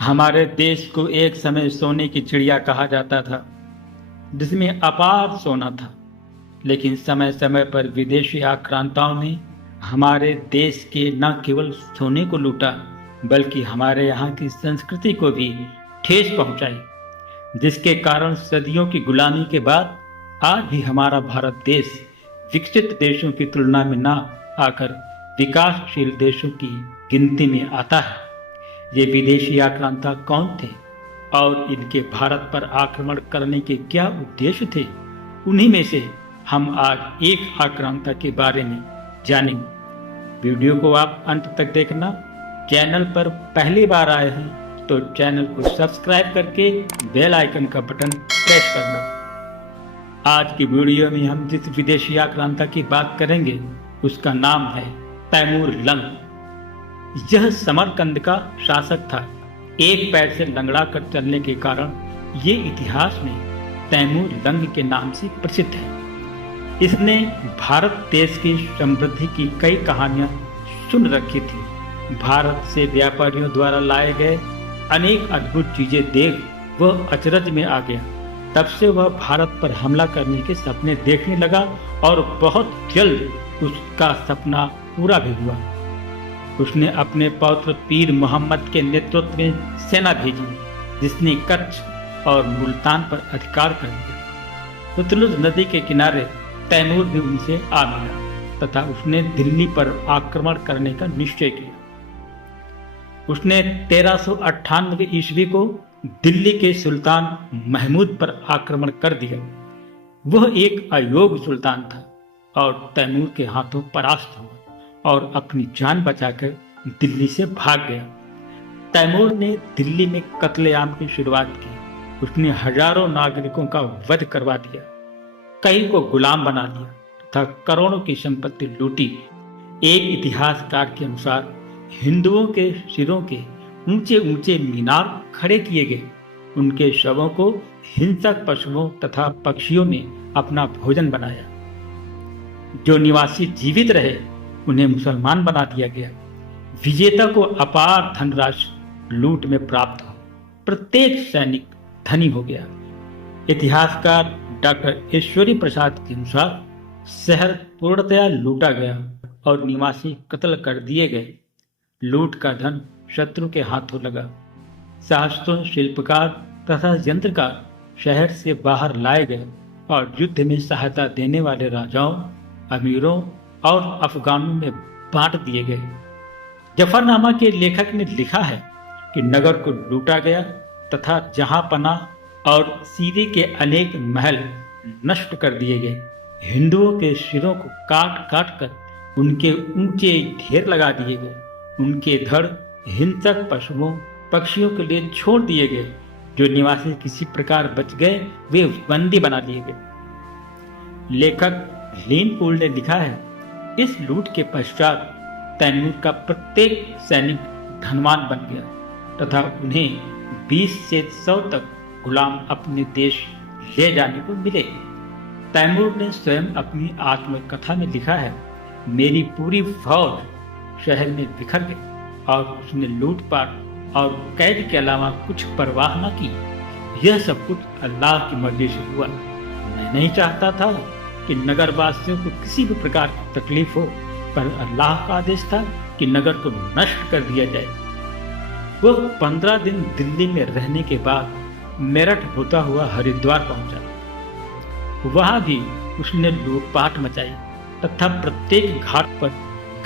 हमारे देश को एक समय सोने की चिड़िया कहा जाता था, जिसमें अपार सोना था। लेकिन समय समय पर विदेशी आक्रांताओं ने हमारे देश के न केवल सोने को लूटा, बल्कि हमारे यहाँ की संस्कृति को भी ठेस पहुंचाई, जिसके कारण सदियों की गुलामी के बाद आज भी हमारा भारत देश विकसित देशों की तुलना में ना आकर विकासशील देशों की गिनती में आता है। ये विदेशी आक्रांता कौन थे और इनके भारत पर आक्रमण करने के क्या उद्देश्य थे, उन्हीं में से हम आज एक आक्रांता के बारे में जानेंगे। वीडियो को आप अंत तक देखना। चैनल पर पहली बार आए हैं तो चैनल को सब्सक्राइब करके बेल आइकन का बटन प्रेस करना। आज की वीडियो में हम जिस विदेशी आक्रांता की बात करेंगे उसका नाम है तैमूर लंग। यह समरकंद का शासक था। एक पैर से लंगड़ा कर चलने के कारण ये इतिहास में तैमूर लंग के नाम से प्रसिद्ध है। इसने भारत देश की समृद्धि की कई कहानियां सुन रखी थी। भारत से व्यापारियों द्वारा लाए गए अनेक अद्भुत चीजें देख वह अचरज में आ गया। तब से वह भारत पर हमला करने के सपने देखने लगा और बहुत जल्द उसका सपना पूरा भी हुआ। उसने अपने पौत्र पीर मोहम्मद के नेतृत्व में सेना भेजी, जिसने कच्छ और मुल्तान पर अधिकार कर लिया। सतलुज नदी के किनारे तैमूर भी उनसे आ मिला तथा उसने दिल्ली पर आक्रमण करने का निश्चय किया। उसने 1398 ईस्वी को दिल्ली के सुल्तान महमूद पर आक्रमण कर दिया। वह एक अयोग्य सुल्तान था और तैमूर के हाथों परास्त हुआ और अपनी जान बचाकर दिल्ली से भाग गया। तैमूर ने दिल्ली में कत्लेआम की शुरुआत की। उसने हजारों नागरिकों का वध करवा दिया, कई को गुलाम बना लिया तथा करोड़ों की संपत्ति लूटी। एक इतिहासकार के अनुसार हिंदुओं के सिरों के ऊंचे ऊंचे मीनार खड़े किए गए। उनके शवों को हिंसक पशुओं तथा पक्षियों ने अपना भोजन बनाया। जो निवासी जीवित रहे उन्हें मुसलमान बना दिया गया। विजेता को अपार धनराशि लूट में प्राप्त हो। प्रत्येक सैनिक धनी हो गया। इतिहासकार डॉक्टर ईश्वरी प्रसाद के अनुसार शहर पूर्णतया लूटा गया और निवासी कत्ल कर दिए गए। लूट का धन शत्रु के हाथों लगा। सहस्त्रों शिल्पकार तथा यंत्रकार शहर से बाहर लाए गए और युद्ध में सहायता देने वाले राजाओं, अमीरों और अफगानों में बांट दिए गए। जफरनामा के लेखक ने लिखा है कि नगर को लूटा गया तथा जहां पना और सीरी के अनेक महल नष्ट कर दिए गए। हिंदुओं के सिरों को काट काट कर उनके ऊंचे ढेर लगा दिए गए। उनके धड़ हिंसक पशुओं पक्षियों के लिए छोड़ दिए गए। जो निवासी किसी प्रकार बच गए वे बंदी बना लिए गए। लेखक लीन पूल ने लिखा है, इस लूट के पश्चात तैमूर का प्रत्येक सैनिक धनवान बन गया तथा उन्हें 20 से 100 तक गुलाम अपने देश ले जाने को मिले। तैमूर ने स्वयं अपनी आत्मकथा में लिखा है, मेरी पूरी फौज शहर में बिखर गई और उसने लूटपाट और कैद के अलावा कुछ परवाह न की। यह सब कुछ अल्लाह की मर्जी से हुआ। मैं नहीं चाहता था कि नगर वासियों को किसी भी प्रकार की तकलीफ हो, पर अल्लाह का आदेश था कि नगर को नष्ट कर दिया जाए। वह 15 दिन दिल्ली में रहने के बाद मेरठ होता हुआ हरिद्वार पहुंचा। वहां भी उसने लूटपाट मचाई तथा प्रत्येक घाट पर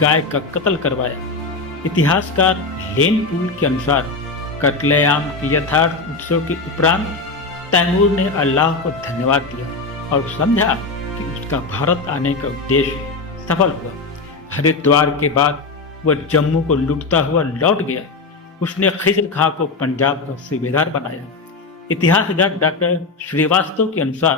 गाय का कत्ल करवाया। इतिहासकार लेन पूल के अनुसार कत्लेआम के यथार्थ उत्सव के उपरांत तैमूर ने अल्लाह को धन्यवाद दिया और समझा कि उसका भारत आने का उद्देश्य सफल हुआ। हरिद्वार के बाद वह जम्मू को लूटता हुआ लौट गया। उसने खिजर खां को पंजाब का सूबेदार बनाया। इतिहासकार डॉक्टर श्रीवास्तव के अनुसार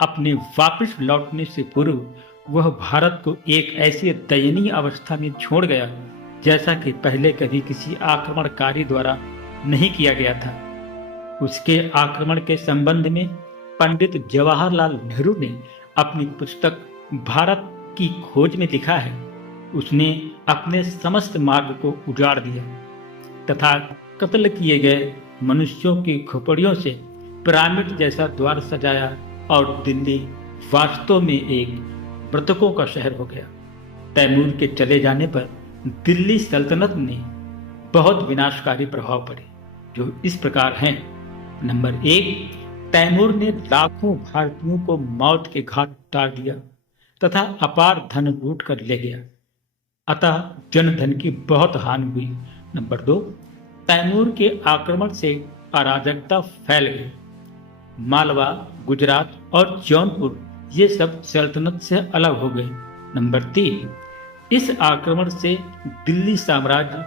अपने वापस लौटने से पूर्व वह भारत को एक ऐसी दयनीय अवस्था में छोड़ गया जैसा कि पहले कभी किसी आक्रमणकारी द्वारा नहीं किया गया था। उसके आक्रमण के संबंध में पंडित जवाहरलाल नेहरू ने अपनी पुस्तक भारत की खोज में लिखा है, उसने अपने समस्त मार्ग को उजाड़ दिया तथा कत्ल किए गए मनुष्यों की खोपड़ियों से पिरामिड जैसा द्वार सजाया और दिल्ली वास्तव में एक मृतकों का शहर हो गया। तैमूर के चले जाने पर दिल्ली सल्तनत ने बहुत विनाशकारी प्रभाव पड़े, जो इस प्रकार हैं। नंबर 1, तैमूर ने लाखों भारतीयों को मौत के घाट उतार दिया तथा अपार धन लूट कर ले गया, अतः जनधन की बहुत हानि हुई। नंबर 2, तैमूर के आक्रमण से अराजकता फैल गई। मालवा, गुजरात और जौनपुर ये सब सल्तनत से अलग हो गए। नंबर 3, इस आक्रमण से दिल्ली साम्राज्य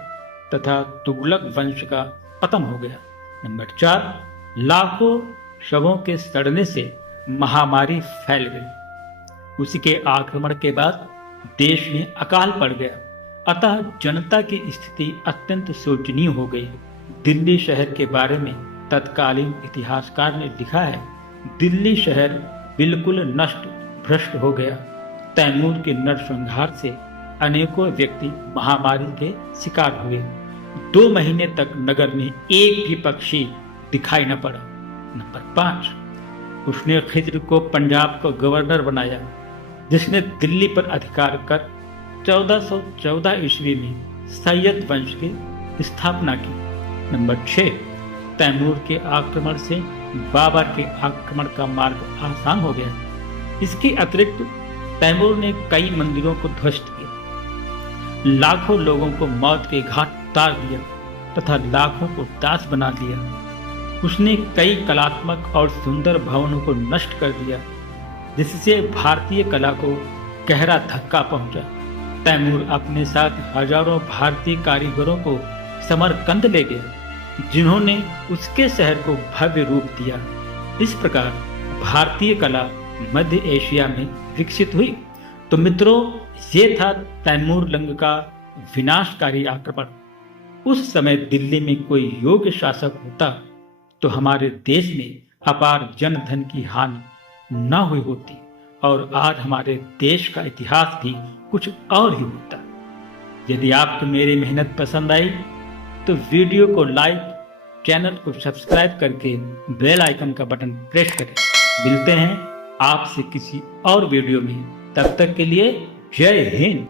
तथा तुगलक वंश का पतन हो गया। नंबर 4, लाखों शवों के सड़ने से महामारी फैल गई। उसी के आक्रमण के बाद देश में अकाल पड़ गया, अतः जनता की स्थिति अत्यंत शोचनीय हो गई। दिल्ली शहर के बारे में तत्कालीन इतिहासकार ने लिखा है, दिल्ली शहर बिल्कुल नष्ट भ्रष्ट हो गया। तैमूर के नरसंहार से अनेकों व्यक्ति महामारी के शिकार हुए। 2 महीने तक नगर में एक भी पक्षी दिखाई न पड़ा। नंबर 5, उसने खिज्र को पंजाब का गवर्नर बनाया, जिसने दिल्ली पर अधिकार कर 1414 ईस्वी में सैयद वंश की स्थापना की। नंबर 6, तैमूर के आक्रमण से बाबर के आक्रमण का मार्ग आसान हो गया। इसके अतिरिक्त तैमूर ने कई मंदिरों को ध्वस्त किया, लाखों लोगों को मौत के घाट उतार दिया तथा लाखों को दास बना दिया। उसने कई कलात्मक और सुंदर भवनों को नष्ट कर दिया, जिससे भारतीय कला को गहरा धक्का पहुंचा। तैमूर अपने साथ हजारों भारतीय कारीगरों को समरकंद ले गया, जिन्होंने उसके शहर को भव्य रूप दिया। इस प्रकार भारतीय कला मध्य एशिया में विकसित हुई। तो मित्रों, ये था तैमूर लंग का विनाशकारी आक्रमण। उस समय दिल्ली में कोई योग्य शासक होता तो हमारे देश में अपार जनधन की हानि न हुई होती और आज हमारे देश का इतिहास भी कुछ और ही होता। यदि आपको मेरी मेहनत पसंद आई तो वीडियो को लाइक, चैनल को सब्सक्राइब करके बेल आइकन का बटन प्रेस करें। मिलते हैं आपसे किसी और वीडियो में, तब तक के लिए जय हिंद।